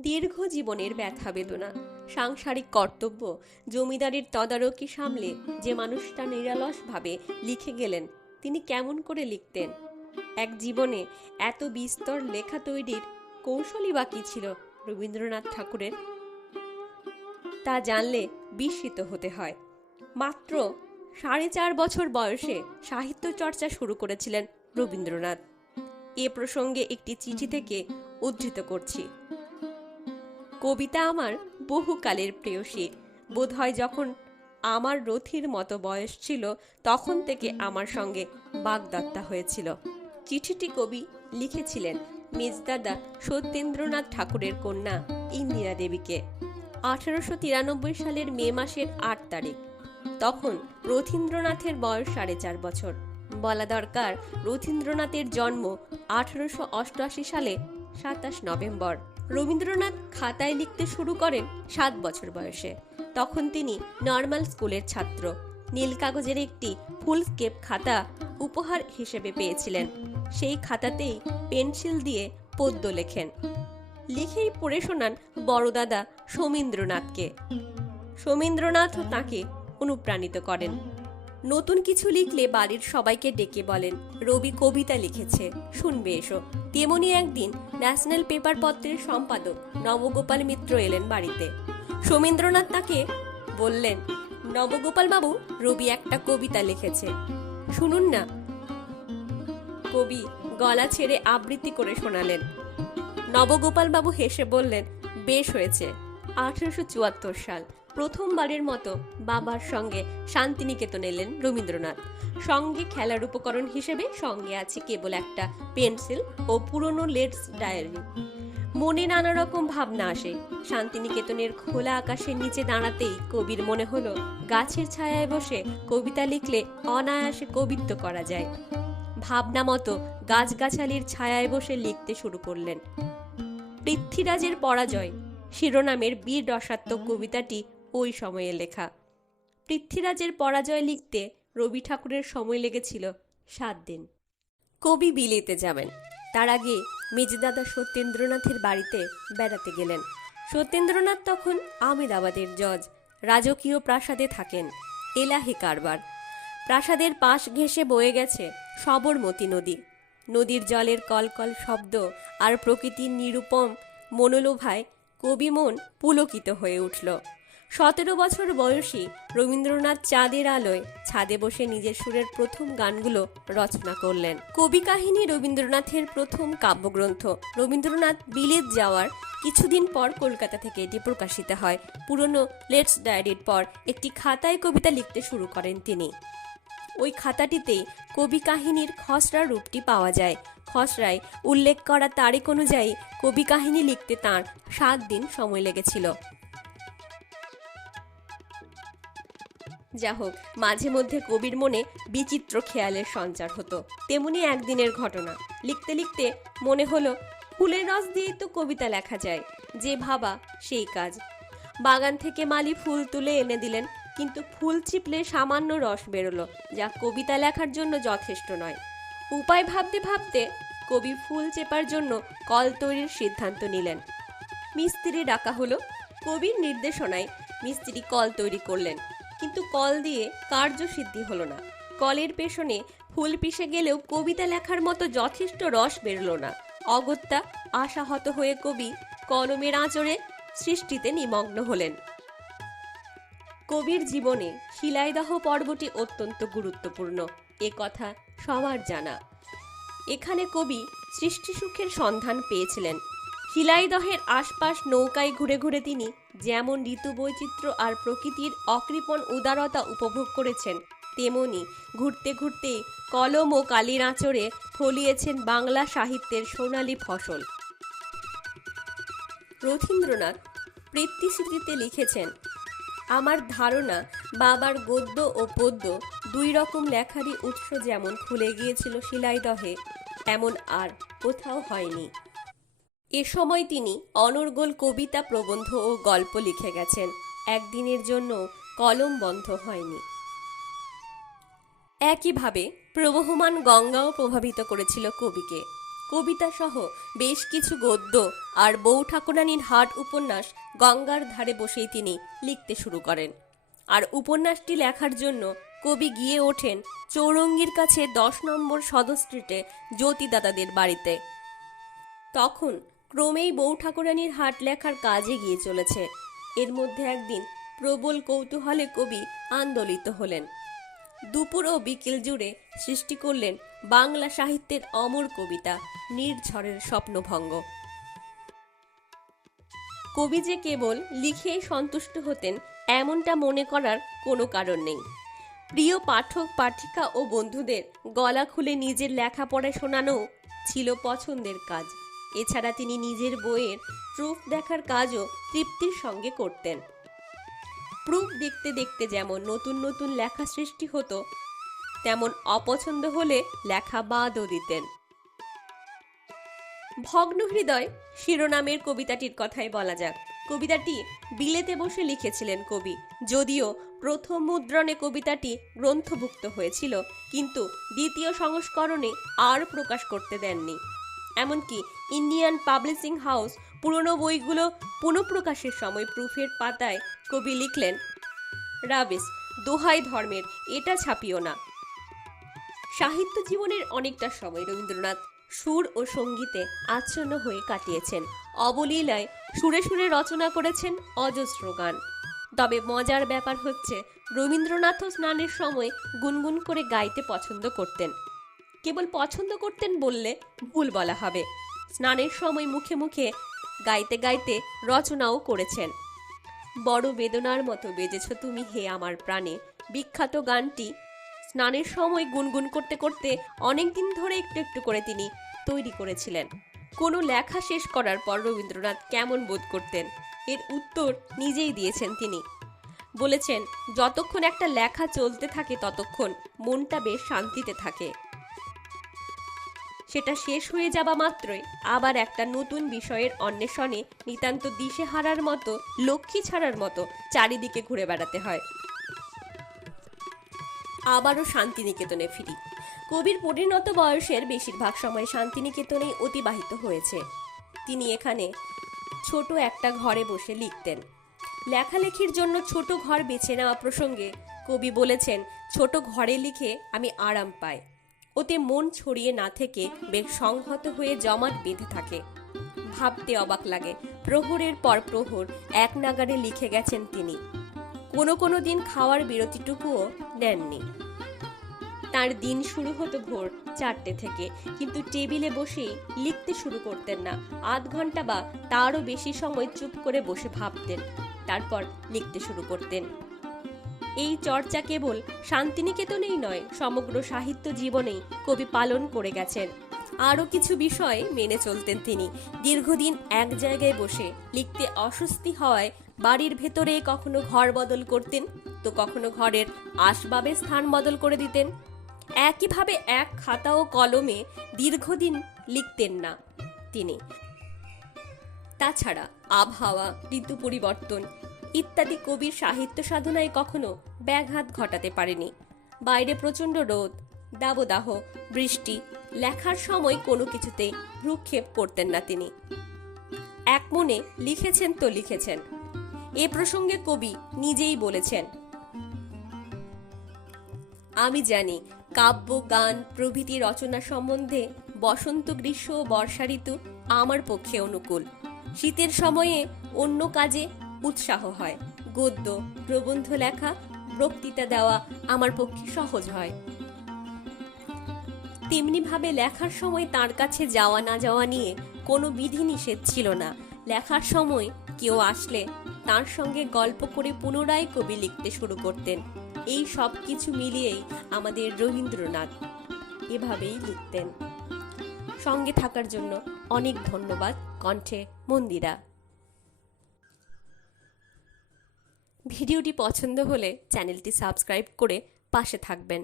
দীর্ঘ জীবনের ব্যথা বেদনা। সাংসারিক কর্তব্য, জমিদারির তদারকি সামলে যে মানুষটা নিরালসভাবে লিখে গেলেন, তিনি কেমন করে লিখতেন? এক জীবনে এত বিস্তর লেখা তৈরির কৌশলই বা কী ছিল রবীন্দ্রনাথ ঠাকুরের? তা জানলে বিস্মিত হতে হয়। মাত্র সাড়ে চার বছর বয়সে সাহিত্য চর্চা শুরু করেছিলেন রবীন্দ্রনাথ। এ প্রসঙ্গে একটি চিঠি থেকে উদ্ধৃত করছি। কবিতা আমার বহুকালের প্রেয়সী বোধহয় যখন আমার রথির মতো বয়স ছিল, তখন থেকে আমার সঙ্গে বাগদত্তা হয়েছিল। চিঠিটি কবি লিখেছিলেন মেজদাদা সত্যেন্দ্রনাথ ঠাকুরের কন্যা ইন্দিরা দেবীকে। আঠারোশো তিরানব্বই সালের মে মাসের আট তারিখ। তখন রথীন্দ্রনাথের বয়স সাড়ে চার বছর। বলা দরকার রথীন্দ্রনাথের জন্ম আঠারোশো অষ্টআশি সালে সাতাশ নভেম্বর। রবীন্দ্রনাথ খাতায় লিখতে শুরু করেন সাত বছর বয়সে। তখন তিনি নর্মাল স্কুলের ছাত্র। নীল কাগজের একটি ফুলস্কেপ খাতা উপহার হিসেবে পেয়েছিলেন। সেই খাতাতেই পেন্সিল দিয়ে পদ্য লেখেন। লিখেই পড়ে শোনান বড়দাদা সমীন্দ্রনাথকে। সমীন্দ্রনাথও তাকে অনুপ্রাণিত করেন। নতুন কিছু লিখলে বাড়ির সবাইকে ডেকে বলেন, রবি কবিতা লিখেছে, শুনবে এসো। তেমনি একদিন ন্যাশনাল পেপার পত্রের সম্পাদক নবগোপাল মিত্র এলেন বাড়িতে। সমীন্দ্রনাথ তাকে বললেন, নবগোপাল বাবু, রবি একটা কবিতা লিখেছে। শুনুন না। কবি গলা ছেড়ে আবৃত্তি করে শোনালেন। নবগোপাল বাবু হেসে বললেন, বেশ হয়েছে। আঠারোশো চুয়াত্তর সাল। প্রথমবারের মতো বাবার সঙ্গে শান্তিনিকেতন এলেন রবীন্দ্রনাথ। সঙ্গে খেলার উপকরণ হিসেবে সঙ্গে আছে কেবল একটা পেন্সিল ও পুরনো লেটস ডায়েরি। মনে নানা রকম ভাবনা আসে। শান্তিনিকেতনের খোলা আকাশের নিচে দাঁড়াতেই কবির মনে হলো, গাছের ছায়ায় বসে কবিতা লিখলে অনায়াসে কবিত্ব করা যায়। ভাবনা মতো গাছগাছালির ছায়ায় বসে লিখতে শুরু করলেন। পৃথ্বীরাজের পরাজয়, শিরোনামের বীর রসাত্মক কবিতাটি ওই সময়ে লেখা। পৃথ্বীরাজের পরাজয় লিখতে রবি ঠাকুরের সময় লেগেছিল সাত দিন। কবি বিলেতে যাবেন। তার আগে মেজদাদা সত্যেন্দ্রনাথের বাড়িতে বেড়াতে গেলেন। সত্যেন্দ্রনাথ তখন আমেদাবাদের জজ, রাজকীয় প্রাসাদে থাকেন, এলাহি কারবার। প্রাসাদের পাশ ঘেঁষে বয়ে গেছে সবরমতী নদী। নদীর জলের কলকল শব্দ আর প্রকৃতির নিরুপম মনোলোভায় কবি মন পুলকিত হয়ে উঠল। সতেরো বছর বয়সী রবীন্দ্রনাথ চাঁদের আলোয় ছাদে বসে নিজের সুরের প্রথম গানগুলো রচনা করলেন। কবি কাহিনী রবীন্দ্রনাথের প্রথম কাব্যগ্রন্থ। রবীন্দ্রনাথ বিলেত যাওয়ার কিছুদিন পর কলকাতা থেকে এটি প্রকাশিত হয়। পুরনো লেটস ডায়েরির পর একটি খাতায় কবিতা লিখতে শুরু করেন তিনি। ওই খাতাটিতে কবি কাহিনীর খসড়া রূপটি পাওয়া যায়। খসড়ায় উল্লেখ করা তারিখ অনুযায়ী কবি কাহিনী লিখতে তার সাত দিন সময় লেগেছিল। যা হোক মাঝে মধ্যে কবির মনে বিচিত্র খেয়ালের সঞ্চার হতো। তেমনি একদিনের ঘটনা। লিখতে লিখতে মনে হলো, ফুলের রস দিয়েই তো কবিতা লেখা যায়। যে ভাবা, সেই কাজ। বাগান থেকে মালি ফুল তুলে এনে দিলেন, কিন্তু ফুল চিপলে সামান্য রস বেরোলো, যা কবিতা লেখার জন্য যথেষ্ট নয়। উপায় ভাবতে ভাবতে কবি ফুল চেপার জন্য কল তৈরির সিদ্ধান্ত নিলেন। মিস্ত্রি ডাকা হলো। কবির নির্দেশনায় মিস্ত্রি কল তৈরি করলেন। কিন্তু কল দিয়ে কার্যসিদ্ধি হলো না। কলের পেছনে ফুল পিষে গেলেও কবিতা লেখার মতো যথেষ্ট রস বেরোলো না। অগত্যা আশাহত হয়ে কবি কলমের আঁচড়ে সৃষ্টিতে নিমগ্ন হলেন। কবির জীবনে শিলাইদহ পর্বটি অত্যন্ত গুরুত্বপূর্ণ, এ কথা সবার জানা। এখানে কবি সৃষ্টিসুখের সন্ধান পেয়েছিলেন। শিলাইদহের আশপাশ নৌকায় ঘুরে ঘুরে তিনি যেমন ঋতু বৈচিত্র্য আর প্রকৃতির অকৃপণ উদারতা উপভোগ করেছেন, তেমনি ঘুরতে ঘুরতে কলম ও কালির আঁচড়ে ফলিয়েছেন বাংলা সাহিত্যের সোনালী ফসল। রথীন্দ্রনাথ বৃত্তিস্মৃতিতে লিখেছেন, আমার ধারণা বাবার গদ্য ও পদ্য দুই রকম লেখারই উৎস যেমন খুলে গিয়েছিল শিলাইদহে, এমন আর কোথাও হয়নি। এ সময় তিনি অনর্গল কবিতা প্রবন্ধ ও গল্প লিখে গেছেন। একদিনের জন্য কলম বন্ধ হয়নি। একইভাবে প্রবহমান গঙ্গাও প্রভাবিত করেছিল কবিকে। কবিতা সহ বেশ কিছু গদ্য আর বউ ঠাকুরানীর হাট উপন্যাস গঙ্গার ধারে বসেই তিনি লিখতে শুরু করেন। আর উপন্যাসটি লেখার জন্য কবি গিয়ে ওঠেন চৌরঙ্গির কাছে দশ নম্বর সদর স্ট্রিটে জ্যোতিদাদাদের বাড়িতে। তখন ক্রমেই বউ ঠাকুরানীর হাট লেখার কাজে গিয়ে চলেছে। এর মধ্যে একদিন প্রবল কৌতূহলে কবি আন্দোলিত হলেন। দুপুর ও বিকেল জুড়ে সৃষ্টি করলেন বাংলা সাহিত্যের অমর কবিতা, নির্ঝরের স্বপ্নভঙ্গ। কবি যে কেবল লিখেই সন্তুষ্ট হতেন, এমনটা মনে করার কোনো কারণ নেই। প্রিয় পাঠক, পাঠিকা ও বন্ধুদের গলা খুলে নিজের লেখাপড়া শোনানোও ছিল পছন্দের কাজ। এছাড়া তিনি নিজের বইয়ের প্রুফ দেখার কাজও তৃপ্তির সঙ্গে করতেন। প্রুফ দেখতে দেখতে যেমন নতুন নতুন লেখা সৃষ্টি হতো, তেমন অপছন্দ হলে লেখা বাদও দিতেন। ভগ্ন হৃদয় শিরোনামের কবিতাটির কথাই বলা যাক। কবিতাটি বিলেতে বসে লিখেছিলেন কবি, যদিও প্রথম মুদ্রণে কবিতাটি গ্রন্থভুক্ত হয়েছিল, কিন্তু দ্বিতীয় সংস্করণে আর প্রকাশ করতে দেননি। এমনকি ইন্ডিয়ান পাবলিশিং হাউস পুরনো বইগুলো পুনঃপ্রকাশের সময় প্রুফের পাতায় কবি লিখলেন, রাবিস, দোহাই ধর্মের, এটা ছাপিও না। সাহিত্য জীবনের অনেকটা সময় রবীন্দ্রনাথ সুর ও সঙ্গীতে আচ্ছন্ন হয়ে কাটিয়েছেন। অবলীলায় সুরে সুরে রচনা করেছেন অজস্র গান। তবে মজার ব্যাপার হচ্ছে, রবীন্দ্রনাথও স্নানের সময় গুনগুন করে গাইতে পছন্দ করতেন। কেবল পছন্দ করতেন বললে ভুল বলা হবে। স্নানের সময় মুখে মুখে গাইতে গাইতে রচনাও করেছেন। বড় বেদনার মতো বেজেছ তুমি হে আমার প্রাণে। বিখ্যাত গানটি স্নানের সময় গুনগুন করতে করতে অনেক দিন ধরে একটু একটু করে তিনি তৈরি করেছিলেন। কোনো লেখা শেষ করার পর রবীন্দ্রনাথ কেমন বোধ করতেন? এর উত্তর নিজেই দিয়েছেন তিনি। বলেছেন, যতক্ষণ একটা লেখা চলতে থাকে ততক্ষণ মনটা বেশ শান্তিতে থাকে। সেটা শেষ হয়ে যাবা মাত্রই আবার একটা নতুন বিষয়ের অন্বেষণে নিতান্ত দিশে হারার মতো, লক্ষ্মী ছাড়ার মতো চারিদিকে ঘুরে বেড়াতে হয়। আবারও শান্তিনিকেতনে ফিরি। কবির পরিণত বয়সের বেশিরভাগ সময় শান্তিনিকেতনেই অতিবাহিত হয়েছে। তিনি এখানে ছোট একটা ঘরে বসে লিখতেন। লেখালেখির জন্য ছোট ঘর বেছে নেওয়া প্রসঙ্গে কবি বলেছেন, ছোট ঘরে লিখে আমি আরাম পাই। ওতে মন ছড়িয়ে না থেকে বেশ সংহত হয়ে জমাট বেঁধে থাকে। ভাবতে অবাক লাগে, প্রহরের পর প্রহর এক নাগারে লিখে গেছেন তিনি। কোনো কোনো দিন খাওয়ার বিরতিটুকুও নেননি তার দিন শুরু হতো ভোর চারটে থেকে, কিন্তু টেবিলে বসেই লিখতে শুরু করতেন না। আধ ঘণ্টা বা তারও বেশি সময় চুপ করে বসে ভাবতেন, তারপর লিখতে শুরু করতেন। এই চর্চা কেবল শান্তিনিকেতনেই নয়, সমগ্র সাহিত্য জীবনেই কবি পালন করে গেছেন। আরও কিছু বিষয় মেনে চলতেন তিনি। দীর্ঘদিন এক জায়গায় বসে লিখতে অস্বস্তি হওয়ায় বাড়ির ভেতরে কখনো ঘর বদল করতেন, তো কখনো ঘরের আসবাবের স্থান বদল করে দিতেন। একইভাবে এক খাতা ও কলমে দীর্ঘদিন লিখতেন না তিনি। তাছাড়া আবহাওয়া, ঋতু পরিবর্তন ইত্যাদি কবির সাহিত্য সাধনায় কখনো ব্যাঘাত ঘটাতে পারেনি। বাইরে প্রচণ্ড রোদ, দাবদাহ, বৃষ্টি, লেখার সময় কোনো কিছুতেই ভ্রুক্ষেপ করতেন না তিনি। এক মনে লিখেছেন তো লিখেছেন। এ প্রসঙ্গে কবি নিজেই বলেছেন, আমি জানি কাব্য, গান, প্রভৃতি রচনা সম্বন্ধে বসন্ত গ্রীষ্ম বর্ষা ঋতু আমার পক্ষে অনুকূল। শীতের সময়ে অন্য কাজে উৎসাহ হয়। গদ্য, প্রবন্ধ লেখা, বক্তৃতা দেওয়া আমার পক্ষে সহজ হয়। তেমনিভাবে লেখার সময় তার কাছে যাওয়া না যাওয়া নিয়ে কোনো বিধিনিষেধ ছিল না। লেখার সময় কেউ আসলে তার সঙ্গে গল্প করে পুনরায় কবি লিখতে শুরু করতেন। এই সব কিছু মিলিয়েই আমাদের রবীন্দ্রনাথ এভাবেই লিখতেন। সঙ্গে থাকার জন্য অনেক ধন্যবাদ, কণ্ঠে মন্দিরা। ভিডিওটি পছন্দ হলে চ্যানেলটি সাবস্ক্রাইব করে পাশে থাকবেন।